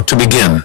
about to begin.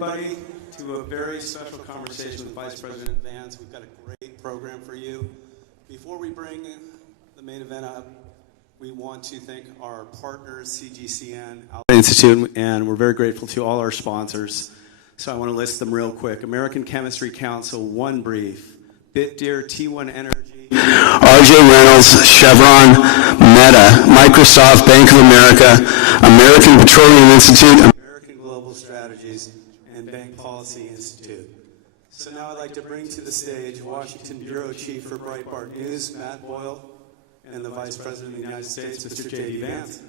everybody, to a very special conversation with Vice President Vance. We've got a great program for you. Before we bring the main event up, we want to thank our partners, CGCN Institute, and we're very grateful to all our sponsors. So I want to list them real quick. American Chemistry Council, One Brief, BitDeer, T1 Energy, RJ Reynolds, Chevron, Meta, Microsoft, Bank of America, American Petroleum Institute, American Global Strategies, and Bank Policy Institute. So now I'd like to bring to the stage Washington Bureau Chief for Breitbart News, Matt Boyle, and the Vice President of the United States, Mr. JD Vance.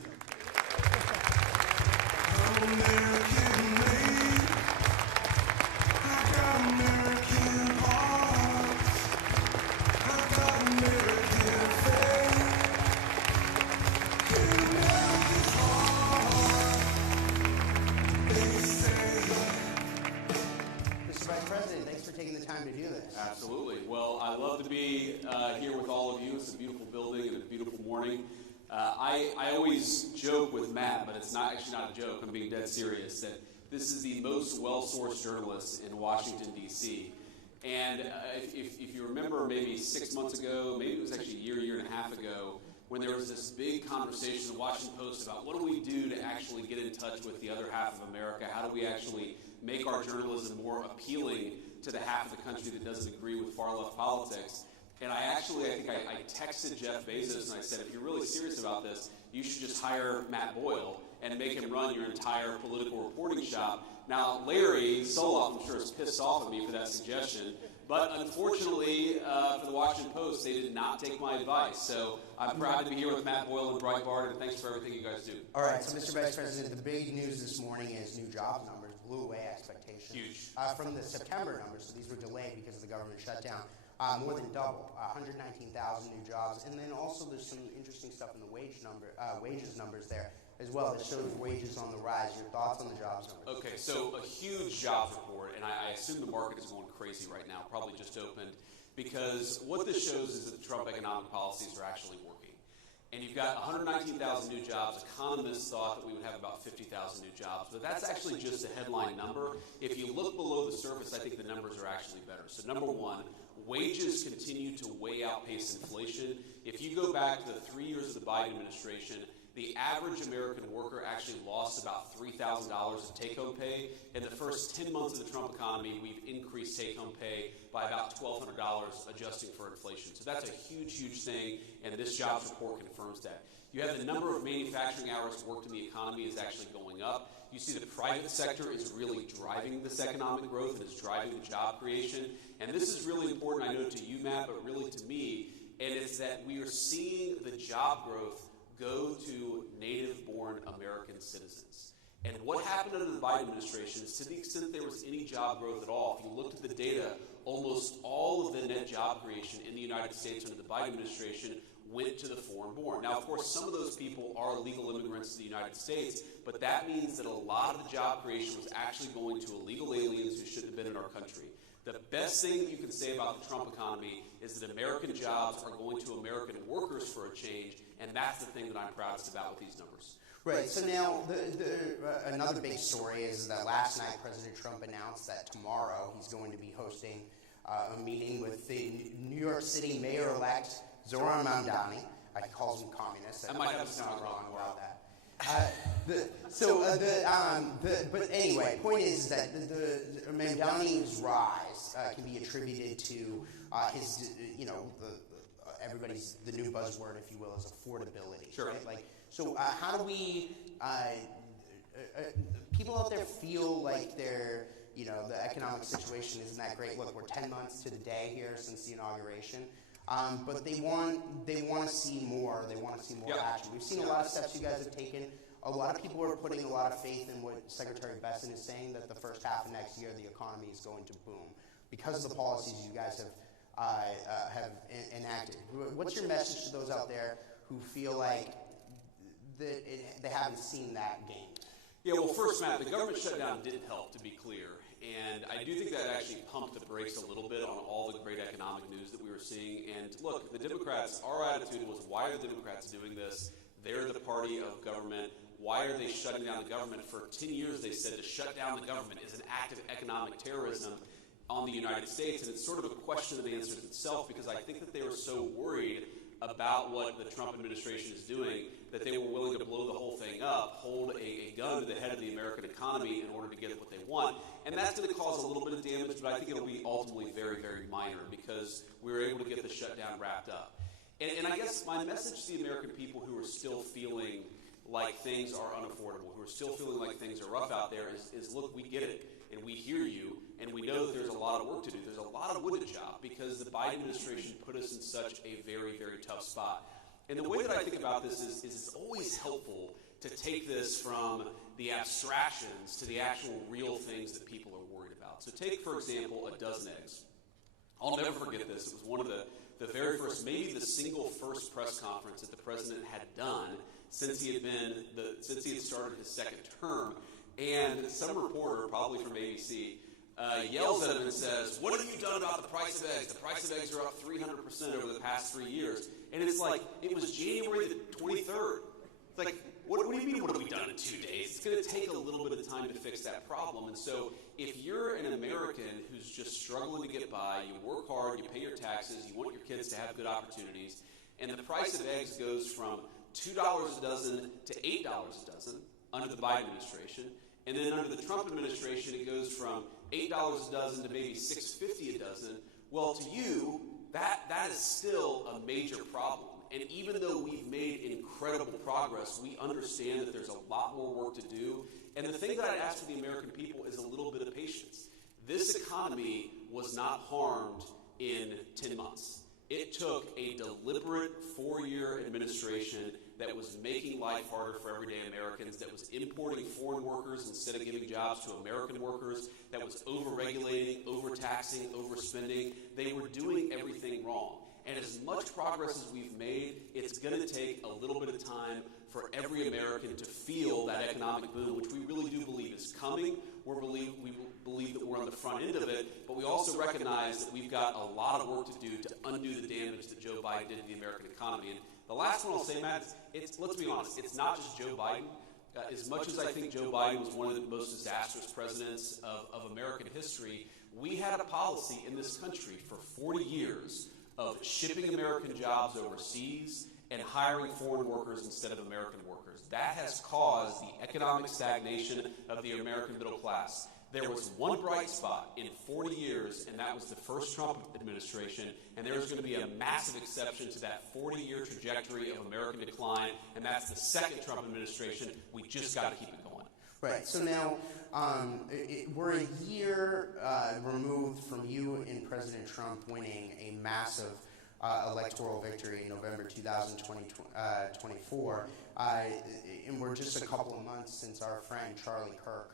Absolutely. Well, I love to be here with all of you. It's a beautiful building and a beautiful morning. I always joke with Matt, but it's actually not a joke. I'm being dead serious, that this is the most well-sourced journalist in Washington, D.C. And if you remember maybe 6 months ago, maybe it was actually a year and a half ago, when there was this big conversation in the Washington Post about what do we do to actually get in touch with the other half of America? How do we actually make our journalism more appealing to the half of the country that doesn't agree with far-left politics? And I think I texted Jeff Bezos and I said, if you're really serious about this, you should just hire Matt Boyle and make him run your entire political reporting shop. Now, Larry Soloff, I'm sure, is pissed off at me for that suggestion, but unfortunately for the Washington Post, they did not take my advice. So I'm proud to be here with Matt Boyle and Breitbart, and thanks for everything you guys do. All right, so Mr. Vice President, the big news this morning is new jobs numbers blew away expectations. Huge. From the September numbers, so these were delayed because of the government shutdown. More than double, 119,000 new jobs, and then also there's some interesting stuff in the wages numbers there as well that shows wages on the rise. Your thoughts on the jobs numbers? Okay, so a huge jobs report, and I assume the market is going crazy right now, probably just opened, because what this shows is that the Trump economic policies are actually working. And you've got 119,000 new jobs. Economists thought that we would have about 50,000 new jobs, but that's actually just a headline number. If you look below the surface, I think the numbers are actually better. So number one, Wages continue to way outpace inflation. If you go back to the 3 years of the Biden administration, the average American worker actually lost about $3,000 in take-home pay. In the first 10 months of the Trump economy, we've increased take-home pay by about $1,200, adjusting for inflation. So that's a huge, huge thing, and this jobs report confirms that. You have the number of manufacturing hours worked in the economy is actually going up. You see the private sector is really driving this economic growth and is driving the job creation. And this is really important, I know, to you, Matt, but really to me, and it's that we are seeing the job growth go to native-born American citizens. And what happened under the Biden administration is, to the extent there was any job growth at all, if you looked at the data, almost all of the net job creation in the United States under the Biden administration went to the foreign-born. Now, of course, some of those people are legal immigrants to the United States, but that means that a lot of the job creation was actually going to illegal aliens who shouldn't have been in our country. The best thing that you can say about the Trump economy is that American jobs are going to American workers for a change, and that's the thing that I'm proudest about with these numbers. Right. So now, another big story is that last night President Trump announced that tomorrow he's going to be hosting a meeting with the New York City Mayor-elect Zohran Mamdani. He calls him communist. I might have something wrong about that. But anyway, point is that the Mamdani's rise can be attributed to his, everybody's, the new buzzword, if you will, is affordability. Sure. Right? Like, so how do we, people out there feel like they're, the economic situation isn't that great. Look, we're 10 months to the day here since the inauguration. But they want to see more. They want to see more action. We've seen a lot of steps you guys have taken. A lot of people are putting a lot of faith in what Secretary Besson is saying, that the first half of next year the economy is going to boom because of the policies you guys have enacted. What's your message to those out there who feel like they haven't seen that gain? Yeah, well, first, Matt, the government shutdown didn't help, to be clear. And I do think that actually pumped the brakes a little bit on all the great economic news that we were seeing. And look, the Democrats, our attitude was, why are the Democrats doing this? They're the party of government. Why are they shutting down the government? For 10 years, they said to shut down the government is an act of economic terrorism on the United States. And it's sort of a question that answers itself, because I think that they were so worried about what the Trump administration is doing that they were willing to blow the whole thing up, hold a gun to the head of the American economy in order to get what they want. And that's going to cause a little bit of damage, but I think it'll be ultimately very, very minor, because we were able to get the shutdown wrapped up. And I guess my message to the American people who are still feeling like things are unaffordable, who are still feeling like things are rough out there, is look, we get it, and we hear you, and we know that there's a lot of work to do. There's a lot of wood to chop, because the Biden administration put us in such a very, very tough spot. And the way that I think about this is it's always helpful to take this from the abstractions to the actual real things that people are worried about. So take, for example, a dozen eggs. I'll never forget this. It was one of the very first, maybe the single first press conference that the president had done since he had started his second term. And some reporter, probably from ABC, yells at him and says, "What have you done about the price of eggs? The price of eggs are up 300% over the past 3 years." And it's like, it was January the 23rd. It's like, what do you mean, what have we done in 2 days? It's going to take a little bit of time to fix that problem. And so if you're an American who's just struggling to get by, you work hard, you pay your taxes, you want your kids to have good opportunities, and the price of eggs goes from $2 a dozen to $8 a dozen under the Biden administration, and then under the Trump administration it goes from $8 a dozen to maybe $6.50 a dozen, well, to you, that is still a major problem. And even though we've made incredible progress, we understand that there's a lot more work to do. And the thing that I'd ask for the American people is a little bit of patience. This economy was not harmed in 10 months. It took a deliberate 4-year administration that was making life harder for everyday Americans, that was importing foreign workers instead of giving jobs to American workers, that was over-regulating, over-taxing, overspending. They were doing everything wrong. And as much progress as we've made, it's going to take a little bit of time for every American to feel that economic boom, which we really do believe is coming. We believe that we're on the front end of it, but we also recognize that we've got a lot of work to do to undo the damage that Joe Biden did to the American economy. And the last one I'll say, Matt, let's be honest, it's not just Joe Biden. As much as I think Joe Biden was one of the most disastrous presidents of American history, we had a policy in this country for 40 years of shipping American jobs overseas and hiring foreign workers instead of American workers. That has caused the economic stagnation of the American middle class. There was one bright spot in 40 years, and that was the first Trump administration, and there's going to be a massive exception to that 40-year trajectory of American decline, and that's the second Trump administration. We just got to keep it going. Right. So now we're a year removed from you and President Trump winning a massive electoral victory in November 2024, and we're just a couple of months since our friend Charlie Kirk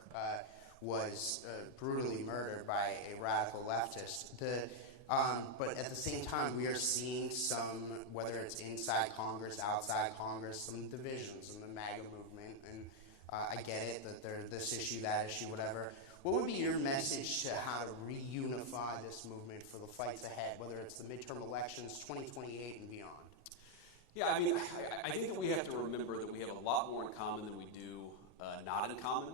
was brutally murdered by a radical leftist. But at the same time, we are seeing some, whether it's inside Congress, outside Congress, some divisions in the MAGA movement, and I get it that there's this issue, that issue, whatever. What would be your message to how to reunify this movement for the fights ahead, whether it's the midterm elections, 2028 and beyond? Yeah, I mean, I think that we have to remember that we have a lot more in common than we do not in common,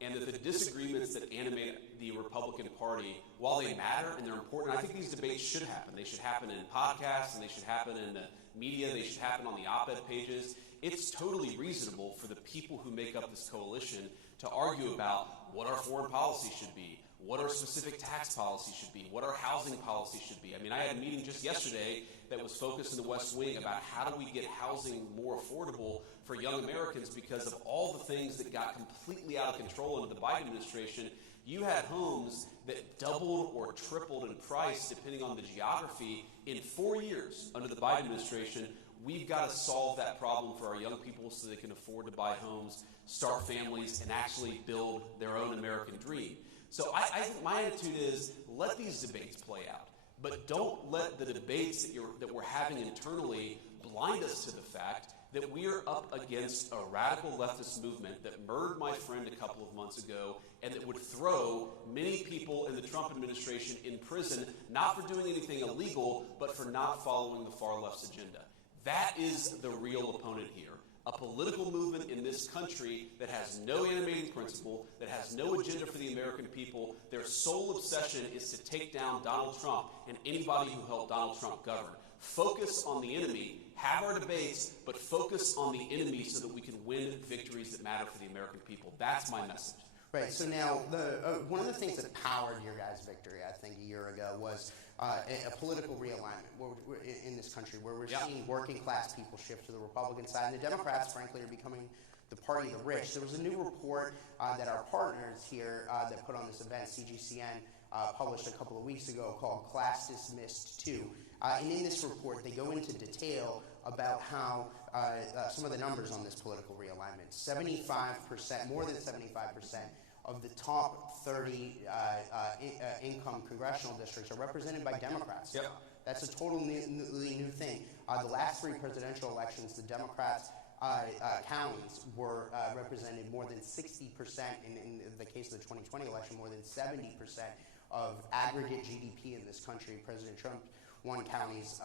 and that the disagreements that animate the Republican Party, while they matter and they're important, I think these debates should happen. They should happen in podcasts, and they should happen in the media, they should happen on the op-ed pages. It's totally reasonable for the people who make up this coalition to argue about what our foreign policy should be, what our specific tax policy should be, what our housing policy should be. I mean, I had a meeting just yesterday that was focused in the West Wing about how do we get housing more affordable for young Americans, because of all the things that got completely out of control under the Biden administration. You had homes that doubled or tripled in price depending on the geography in 4 years under the Biden administration. We've got to solve that problem for our young people so they can afford to buy homes, start families, and actually build their own American dream. So I think my attitude is, let these debates play out. But don't let the debates that we're having internally blind us to the fact that we are up against a radical leftist movement that murdered my friend a couple of months ago, and that would throw many people in the Trump administration in prison, not for doing anything illegal, but for not following the far left's agenda. That is the real opponent here. A political movement in this country that has no animating principle, that has no agenda for the American people. Their sole obsession is to take down Donald Trump and anybody who helped Donald Trump govern. Focus on the enemy, have our debates, but focus on the enemy so that we can win victories that matter for the American people. That's my message. Right. So now, one of the things that powered your guys' victory, I think, a year ago was a political realignment in this country, where we're seeing working class people shift to the Republican side, and the Democrats, frankly, are becoming the party of the rich. There was a new report that our partners here that put on this event, CGCN, published a couple of weeks ago, called Class Dismissed 2. And in this report, they go into detail about how some of the numbers on this political realignment. 75%, more than 75% of the top 30 income congressional districts are represented by Democrats. Yep. That's a totally new thing. The last three presidential elections, the Democrats' counties were represented more than 60%, in the case of the 2020 election, more than 70% of aggregate GDP in this country. President Trump won counties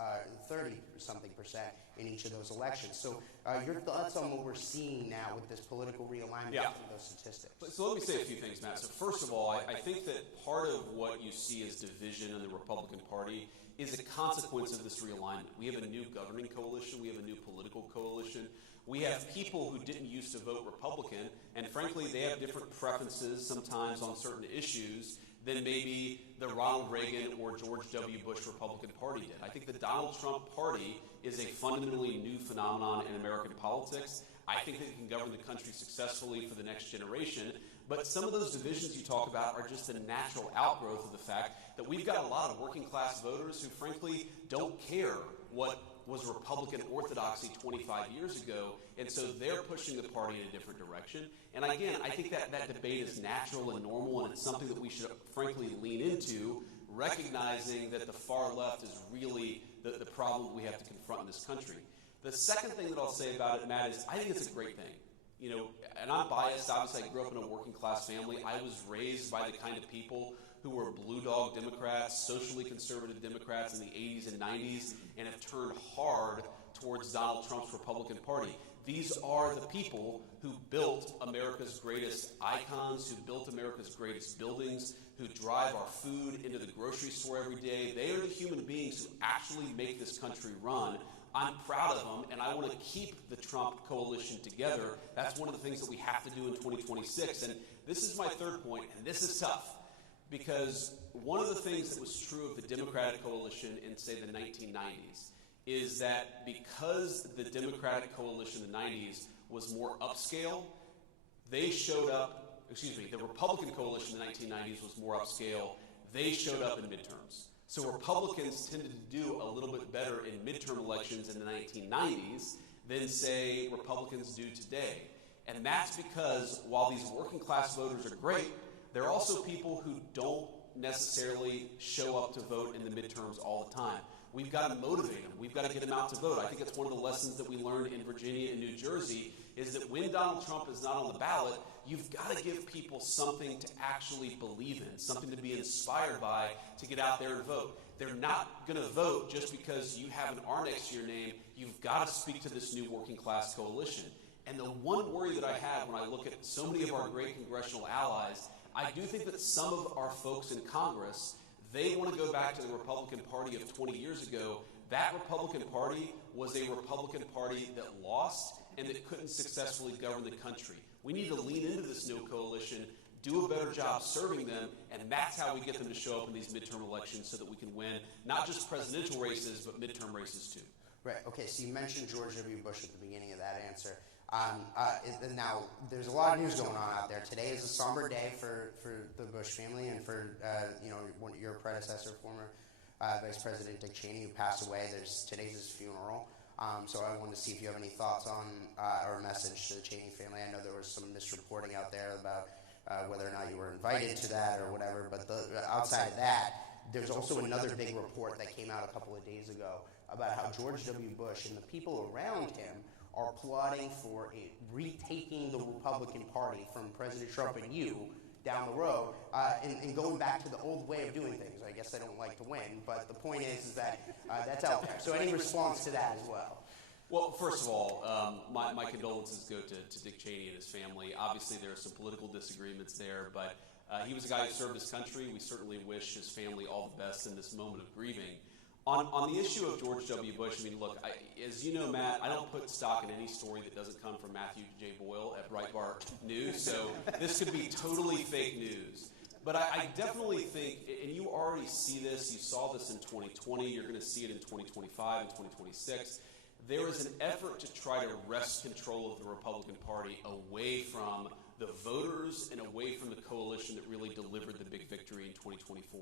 30-something% in each of those elections. So your thoughts on what we're seeing now with this political realignment of those statistics? So let me say a few things, Matt. So first of all, I think that part of what you see as division in the Republican Party is a consequence of this realignment. We have a new governing coalition. We have a new political coalition. We have people who didn't used to vote Republican, and frankly, they have different preferences sometimes on certain issues than maybe the Ronald Reagan or George W. Bush Republican Party did. I think the Donald Trump Party is a fundamentally new phenomenon in American politics. I think that it can govern the country successfully for the next generation. But some of those divisions you talk about are just a natural outgrowth of the fact that we've got a lot of working class voters who frankly don't care what was Republican orthodoxy 25 years ago, and so they're pushing the party in a different direction. And again, I think that debate is natural and normal, and it's something that we should frankly lean into, recognizing that the far left is really the problem we have to confront in this country. The second thing that I'll say about it, Matt, is I think it's a great thing. You know, and I'm biased. Obviously, I grew up in a working class family. I was raised by the kind of people who were blue dog Democrats, socially conservative Democrats in the 80s and 90s, and have turned hard towards Donald Trump's Republican Party. These are the people who built America's greatest icons, who built America's greatest buildings, who drive our food into the grocery store every day. They are the human beings who actually make this country run. I'm proud of them, and I want to keep the Trump coalition together. That's one of the things that we have to do in 2026. And this is my third point, and this is tough, because one of the things that was true of the Democratic coalition in, say, the 1990s is that because the Democratic coalition in the 90s was more upscale, they showed up, the Republican coalition in the 1990s was more upscale. They showed up in midterms. So Republicans tended to do a little bit better in midterm elections in the 1990s than, say, Republicans do today. And that's because while these working class voters are great, there are also people who don't necessarily show up to vote in the midterms all the time. We've got to motivate them. We've got to get them out to vote. I think it's one of the lessons that we learned in Virginia and New Jersey is that when Donald Trump is not on the ballot, you've got to give people something to actually believe in, something to be inspired by to get out there and vote. They're not going to vote just because you have an R next to your name. You've got to speak to this new working class coalition. And the one worry that I have when I look at so many of our great congressional allies, I do think that some of our folks in Congress, they want to go back to the Republican Party of 20 years ago. That Republican Party was a Republican Party that lost and that couldn't successfully govern the country. We need to lean into this new coalition, do a better job serving them, and that's how we get them to show up in these midterm elections so that we can win not just presidential races, but midterm races too. Right. Okay, so you mentioned George W. Bush at the beginning of that answer. Now, there's a lot of news going on out there. Today is a somber day for the Bush family and for your predecessor, former Vice President Dick Cheney, who passed away. Today's his funeral. So I wanted to see if you have any thoughts on or a message to the Cheney family. I know there was some misreporting out there about whether or not you were invited to that or whatever. But outside of that, there's also another big report that came out a couple of days ago about how George W. Bush and the people around him are plotting for retaking the Republican Party from President Trump and you down the road and going back to the old way of doing things. I guess I don't like to win, but the point is that that's out there. So any response to that as well? Well, first of all, my condolences go to Dick Cheney and his family. Obviously, there are some political disagreements there, but he was a guy who served his country. We certainly wish his family all the best in this moment of grieving. On the issue of George W. Bush, I mean, look, as you know, Matt, I don't put stock in any story that doesn't come from Matthew J. Boyle at Breitbart News, so this could be totally fake news. But I definitely think, and you already see this, you saw this in 2020, you're going to see it in 2025 and 2026, there is an effort to try to wrest control of the Republican Party away from the voters and away from the coalition that really delivered the big victory in 2024.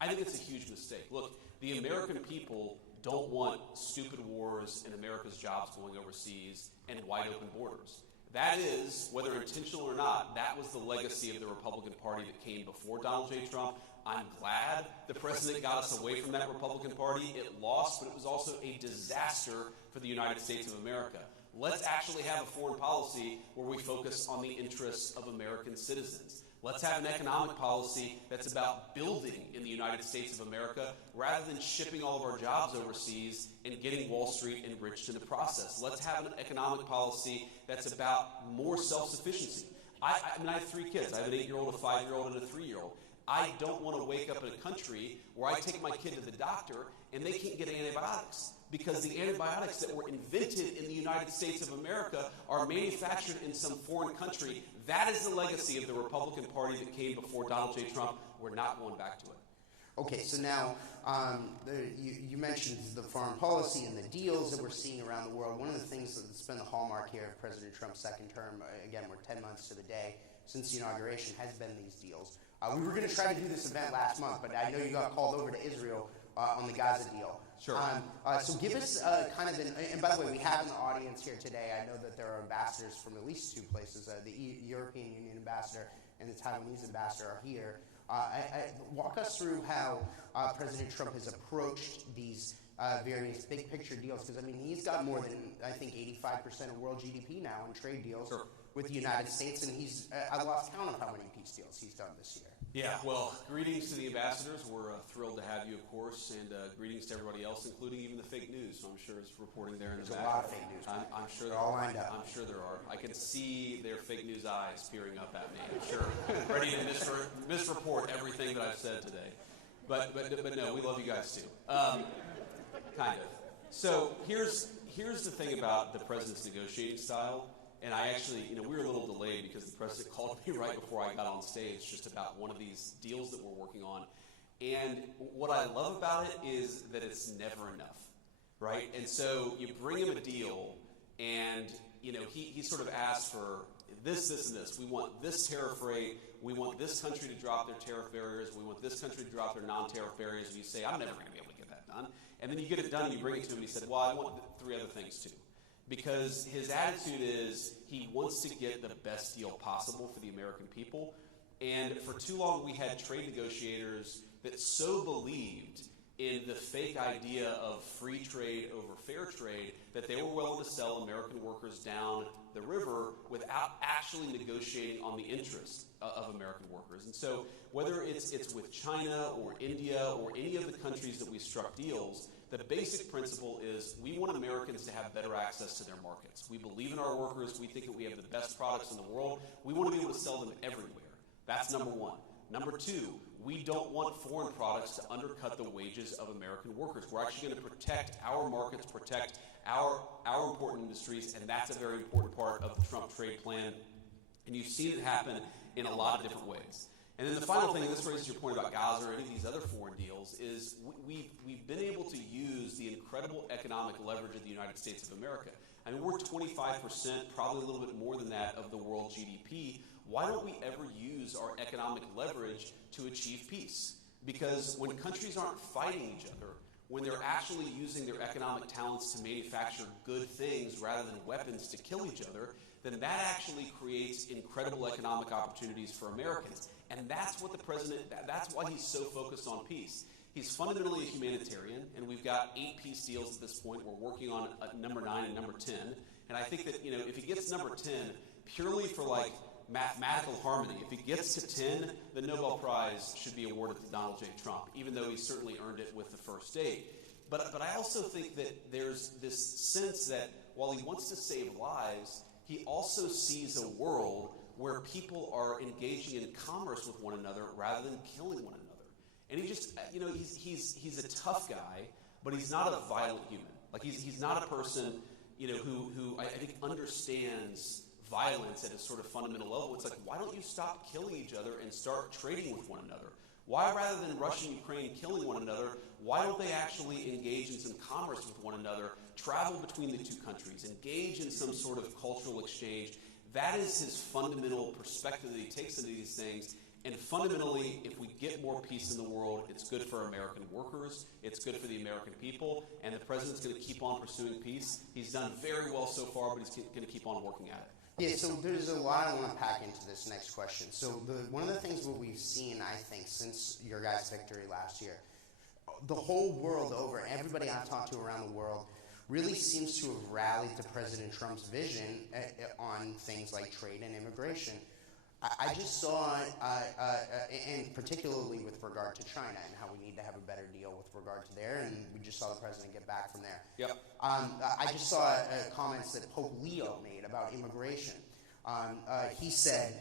I think it's a huge mistake. Look, the American people don't want stupid wars and America's jobs going overseas and wide open borders. That is, whether intentional or not, that was the legacy of the Republican Party that came before Donald J. Trump. I'm glad the president got us away from that Republican Party. It lost, but it was also a disaster for the United States of America. Let's actually have a foreign policy where we focus on the interests of American citizens. Let's have an economic policy that's about building in the United States of America rather than shipping all of our jobs overseas and getting Wall Street enriched in the process. Let's have an economic policy that's about more self-sufficiency. I have 3 kids. I have an 8-year-old, a 5-year-old, and a 3-year-old. I don't want to wake up in a country where I take my kid to the doctor and they can't get antibiotics because the antibiotics that were invented in the United States of America are manufactured in some foreign country. That is the legacy of the Republican Party that came before Donald J. Trump. We're not going back to it. Okay, so now you mentioned the foreign policy and the deals that we're seeing around the world. One of the things that's been the hallmark here of President Trump's second term, again, we're 10 months to the day since the inauguration, has been these deals. We were going to try to do this event last month, but I know you got called over to Israel on the Gaza deal. Sure. So give us kind of and by the way, we have in the audience here today, I know that there are ambassadors from at least 2 places. The European Union ambassador and the Taiwanese ambassador are here. Walk us through how President Trump has approached these various big picture deals, because, I mean, he's got more than, I think, 85% of world GDP now in trade deals with the United States, and I lost count of how many peace deals he's done this year. Yeah, well, greetings to the ambassadors. We're thrilled to have you, of course, and greetings to everybody else, including even the fake news. So I'm sure it's reporting there in the back. There's a lot of fake news. I'm sure they're all lined up. I'm sure there are. I can see their fake news eyes peering up at me. I'm sure, ready to misreport everything that I've said today. But no, we love you guys too. Kind of. So here's the thing about the president's negotiating style. And I actually, we were a little delayed because the president called me right before I got on stage just about one of these deals that we're working on. And what I love about it is that it's never enough, right? And so you bring him a deal and, he sort of asks for this, and this. We want this tariff rate. We want this country to drop their tariff barriers. We want this country to drop their non-tariff barriers. And you say, I'm never going to be able to get that done. And then you get it done and you bring it to him and he said, well, I want 3 other things too. Because his attitude is he wants to get the best deal possible for the American people. And for too long we had trade negotiators that so believed in the fake idea of free trade over fair trade that they were willing to sell American workers down the river without actually negotiating on the interests of American workers. And so whether it's with China or India or any of the countries that we struck deals, the basic principle is we want Americans to have better access to their markets. We believe in our workers. We think that we have the best products in the world. We want to be able to sell them everywhere. That's number one. Number two, we don't want foreign products to undercut the wages of American workers. We're actually going to protect our markets, protect our important industries, and that's a very important part of the Trump trade plan. And you've seen it happen in a lot of different ways. And then the final thing, and this raises your point about Gaza or any of these other foreign deals, is we've been able to use the incredible economic leverage of the United States of America. I mean, we're 25%, probably a little bit more than that, of the world GDP. Why don't we ever use our economic leverage to achieve peace? Because when countries aren't fighting each other, when they're actually using their economic talents to manufacture good things rather than weapons to kill each other, then that actually creates incredible economic opportunities for Americans. And that's what the president, that's why he's so focused on peace. He's fundamentally a humanitarian, and we've got 8 peace deals at this point. We're working on number 9 and number 10. And I think that, if he gets number 10, purely for mathematical harmony, if he gets to 10, the Nobel Prize should be awarded to Donald J. Trump, even though he certainly earned it with the first 8. But I also think that there's this sense that while he wants to save lives, he also sees a world where people are engaging in commerce with one another rather than killing one another. And he just, he's a tough guy, but he's not a violent human. He's not a person, who I think understands violence at a sort of fundamental level. It's like, why don't you stop killing each other and start trading with one another? Why, rather than Russia and Ukraine killing one another, why don't they actually engage in some commerce with one another, travel between the two countries, engage in some sort of cultural exchange? That is his fundamental perspective that he takes into these things. And fundamentally, if we get more peace in the world, it's good for American workers, it's good for the American people, and the president's going to keep on pursuing peace. He's done very well so far, but he's going to keep on working at it. Yeah, so there's a lot I want to pack into this next question. So one of the things that we've seen, I think, since your guys' victory last year, the whole world over, everybody I've talked to around the world, really seems to have rallied to President Trump's vision on things like trade and immigration. I just saw, and particularly with regard to China and how we need to have a better deal with regard to there, and we just saw the president get back from there. Yep. I just saw comments that Pope Leo made about immigration. He said,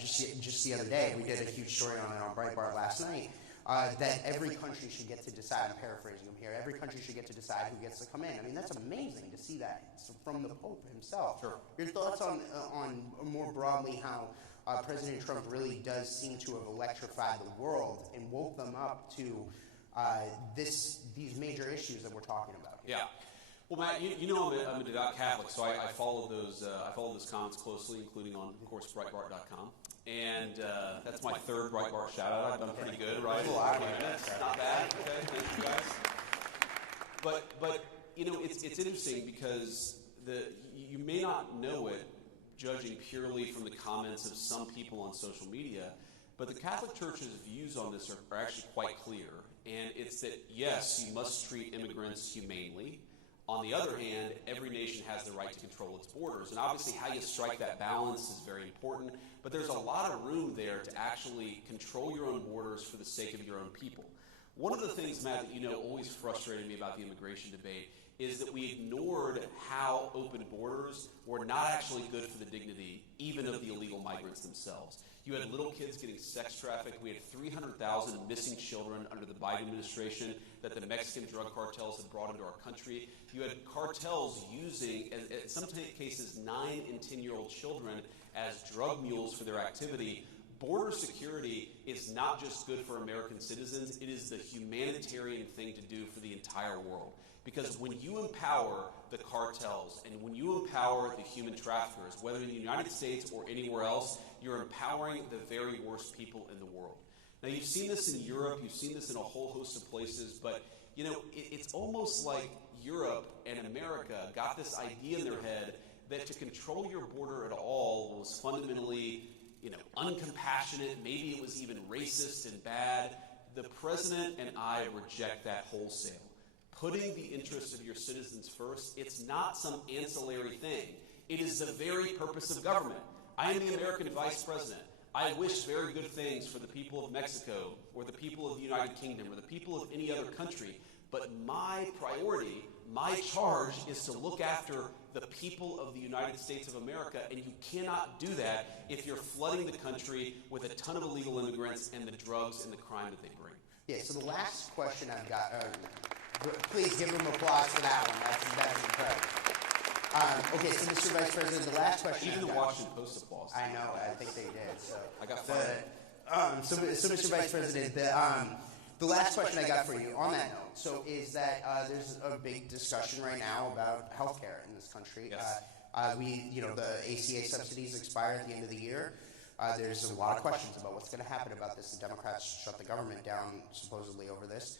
just the other day, we did a huge story on it on Breitbart last night, that every country should get to decide, I'm paraphrasing him here, every country should get to decide who gets to come in. I mean, that's amazing to see that from the Pope himself. Sure. Your thoughts on more broadly how President Trump really does seem to have electrified the world and woke them up to these major issues that we're talking about here. Yeah. Well, Matt, I'm a devout Catholic, so I follow those comments closely, including on, of course, Breitbart.com. And that's my 3rd Breitbart shout-out. I've done pretty good, right? Not bad. Okay, thank you guys. But it's interesting because you may not know it, judging purely from the comments of some people on social media, but the Catholic Church's views on this are actually quite clear. And it's that, yes, you must treat immigrants humanely. On the other hand, every nation has the right to control its borders. And obviously how you strike that balance is very important, but there's a lot of room there to actually control your own borders for the sake of your own people. One of the things, Matt, that you know always frustrated me about the immigration debate is that we ignored how open borders were not actually good for the dignity even of the illegal migrants themselves. You had little kids getting sex trafficked. We had 300,000 missing children under the Biden administration that the Mexican drug cartels had brought into our country. You had cartels using, in some cases, 9 and 10-year-old children as drug mules for their activity. Border security is not just good for American citizens, it is the humanitarian thing to do for the entire world. Because when you empower the cartels and when you empower the human traffickers, whether in the United States or anywhere else, you're empowering the very worst people in the world. Now, you've seen this in Europe, you've seen this in a whole host of places, but you know, it's almost like Europe and America got this idea in their head that to control your border at all was fundamentally, you know, uncompassionate, maybe it was even racist and bad. The president and I reject that wholesale. Putting the interests of your citizens first, it's not some ancillary thing. It is the very purpose of government. I am the American Vice President. I wish very good things for the people of Mexico or the people of the United Kingdom or the people of any other country, but my priority, my charge is to look after the people of the United States of America, and you cannot do that if you're flooding the country with a ton of illegal immigrants and the drugs and the crime that they bring. Yeah, so the last question I've got, please give them applause for that one. That's incredible. Okay, so Mr. Vice President, the last question. Even the Washington Post applause. I know, I think they did. So I got fired. So Mr. Vice President, the last question I got for you on that note, so is that there's a big discussion right now about healthcare in this country. Yes. The ACA subsidies expire at the end of the year. There's a lot of questions about what's going to happen about this. The Democrats shut the government down supposedly over this.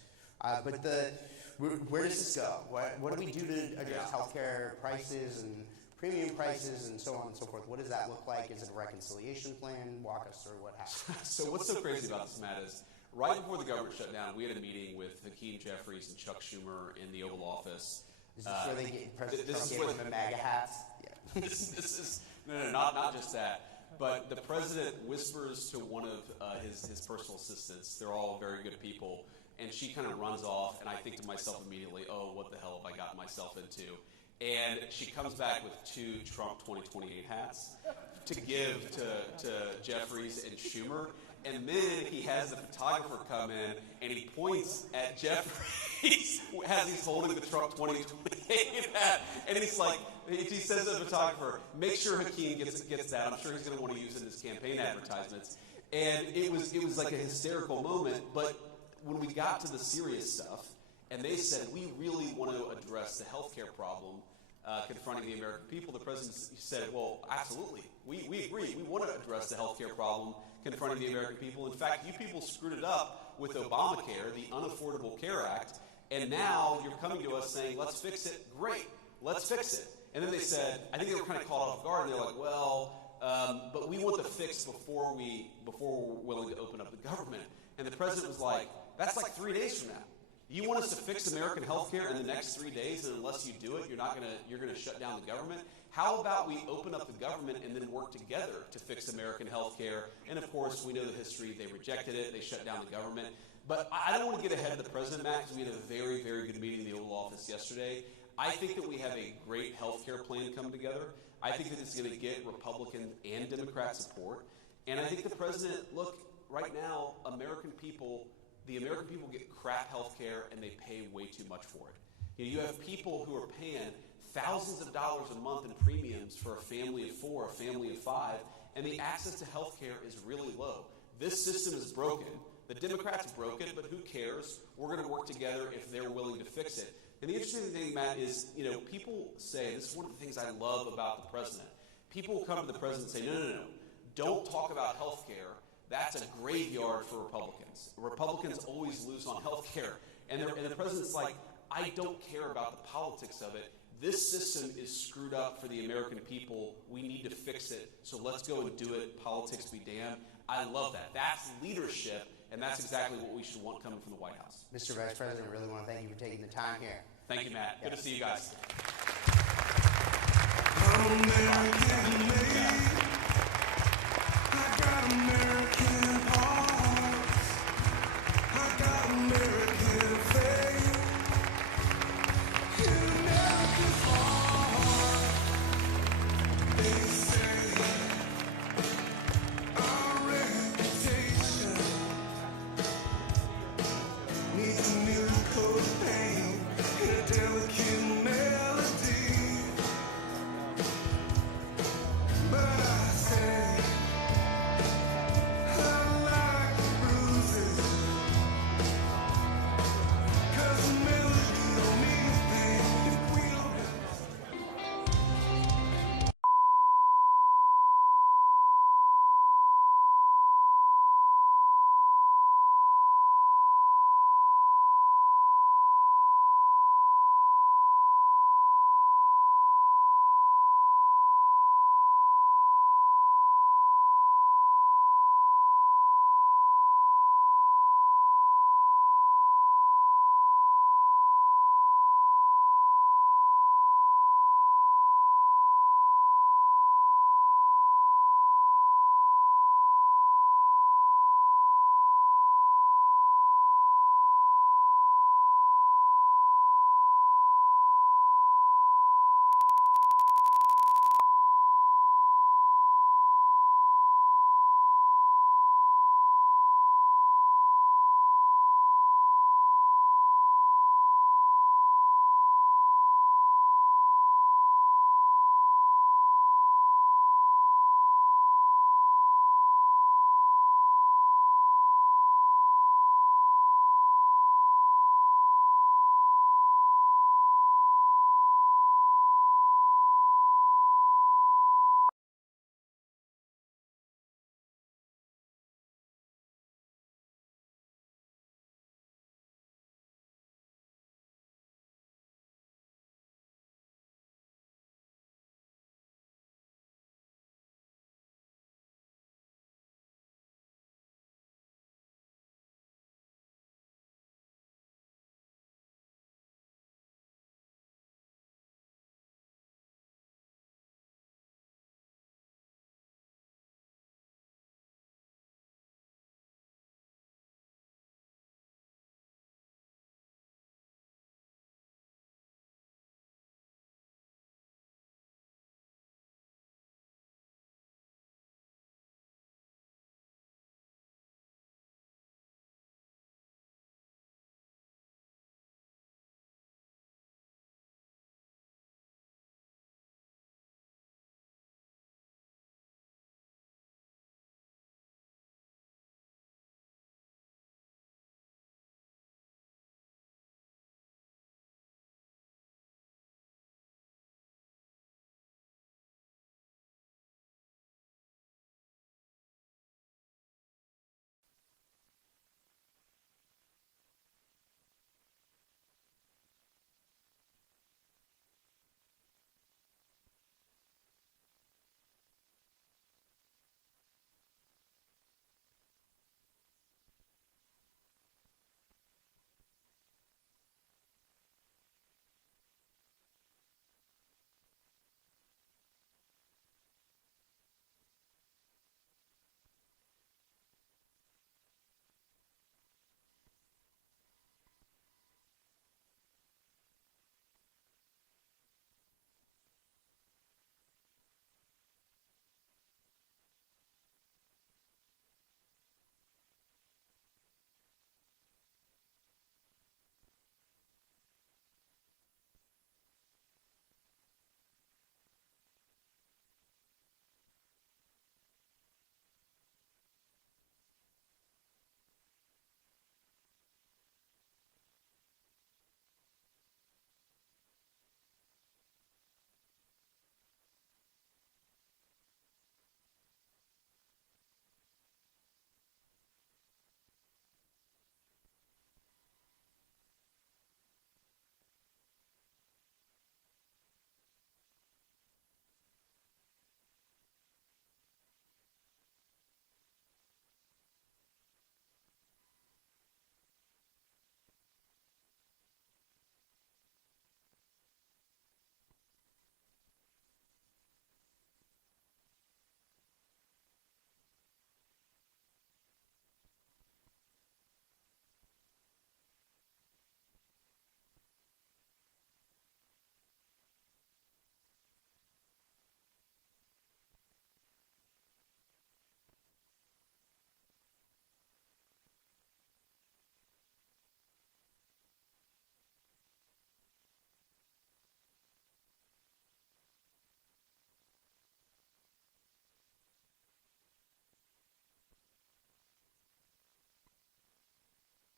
Where does this go? What do we do to address healthcare prices and premium prices and so on and so forth? What does that look like? Is it a reconciliation plan? Walk us through what happened. So what's so crazy about this, Matt, is right before the government shut down, we had a meeting with Hakeem Jeffries and Chuck Schumer in the Oval Office. Is this where they get President Trump gave them the MAGA hats? Yeah. this is not just that. But the president whispers to one of his personal assistants. They're all very good people. And she kind of runs off, and I think to myself immediately, oh, what the hell have I gotten myself into? And she comes back with 2 Trump 2028 hats to give to Jeffries and Schumer. And then he has the photographer come in, and he points at Jeffries as he's holding the Trump 2028 hat. And he's like, he says to the photographer, make sure Hakeem gets that. I'm sure he's going to want to use it in his campaign advertisements. And it was like a hysterical moment, but when we got to the serious stuff, and they said, we really want to address the healthcare problem confronting the American people, the president said, well, absolutely. We agree. We want to address the healthcare problem confronting the American people. In fact, you people screwed it up with Obamacare, the Unaffordable Care Act, and now you're coming to us saying, let's fix it. Great. Let's fix it. And then they said, I think they were kind of caught off guard, and they're like, well, but we want the fix before we're willing to open up the government. And the president was like, that's like 3 days from now. You want us to fix American health care in the next 3 days, and unless you do it, you're gonna shut down the government? How about we open up the government and then work together to fix American health care? And of course, we know the history. They rejected it. They shut down the government. But I don't want to get ahead of the president, Matt, because we had a very, very good meeting in the Oval Office yesterday. I think that we have a great health care plan come together. I think that it's going to get Republican and Democrat support. And I think the president, look, right now, the American people get crap health care, and they pay way too much for it. You have people who are paying thousands of dollars a month in premiums for a family of 4, a family of 5, and the access to health care is really low. This system is broken. The Democrats broke it, but who cares? We're going to work together if they're willing to fix it. And the interesting thing, Matt, is, people say, this is one of the things I love about the president. People will come to the president and say, no. Don't talk about health care. That's a graveyard for Republicans. Republicans always lose on health care. And the president's like, I don't care about the politics of it. This system is screwed up for the American people. We need to fix it. So let's go and do it. Politics be damned. I love that. That's leadership, and that's exactly what we should want coming from the White House. Mr. Vice President, I really want to thank you for taking the time here. Thank you, Matt. Good to see you guys. I'm American made. I got American heart. I got American faith.